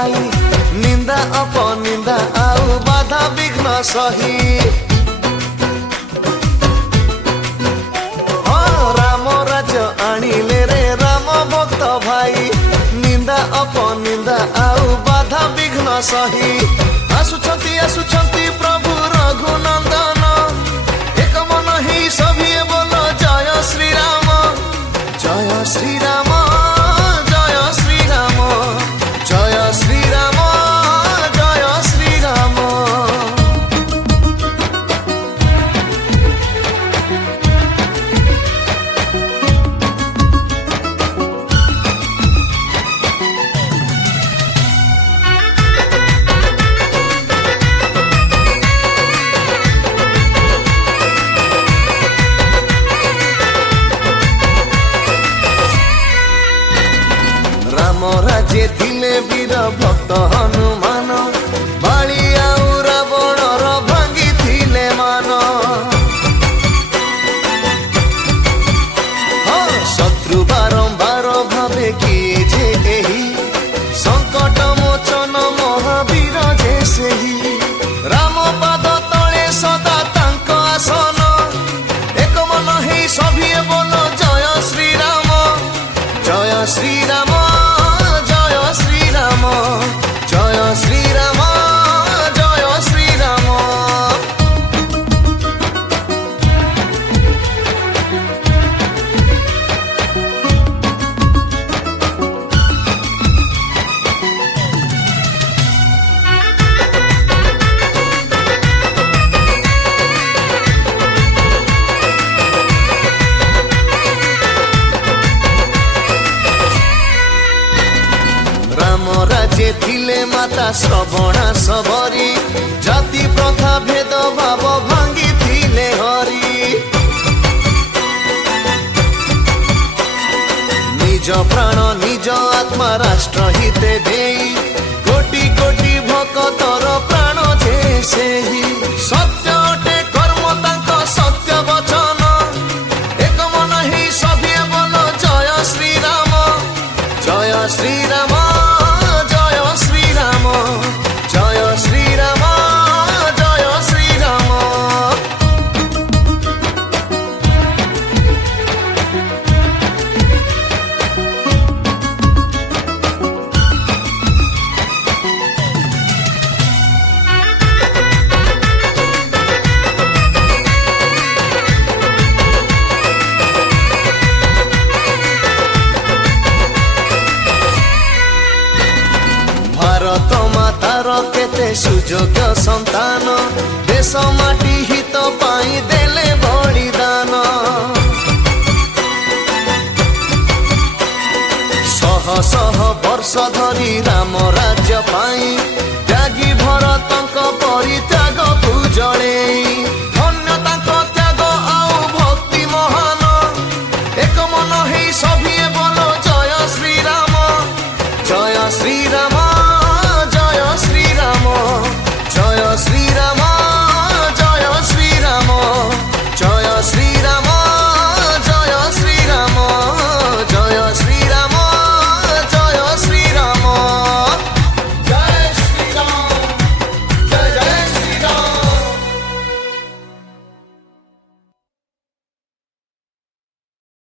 पाई निंदा अपनिंदा आउ बाधा विघ्न सही राम राज्य आनिले रे राम भक्त भाई निंदा अपनिंदा आउ बाधा विघ्न सही आसुछंती प्रभु रघुनंदन एक मन ही सभी बोलो जय श्री राम जय श्री राम जय श्री राम जय श्री राम जय श्री राम राम राज्य थिले वीर भक्त हनुमान बाली आउ रावणर भांगी थिले मान शत्रु बारंबार भावे किए जे एही संकट मोचन महावीर जे सेही राम पाद तले सदा तांक आसन एक मन हे सभी बोलो जय श्री राम जय श्री राम जय श्री राम जय श्री राम जय श्री राम राम राज्य थिले माता श्रवणा सबरी जाति प्रथा भेद भाव भांगी थिले हरि निज प्राण निज आत्मा राष्ट्र हिते देई कोटि कोटि भक्तर प्राण जे सेही सत्य अटे कर्म तांक सत्य वचन एक मन ही सभी बोलो जय श्री राम जय श्री राम जय श्री राम जय श्री राम जय श्री राम भारत मातार केते सुयोग्य संतान देश माटी हित पाई देले बलिदान शह शह वर्ष धरी राम राज्य पाई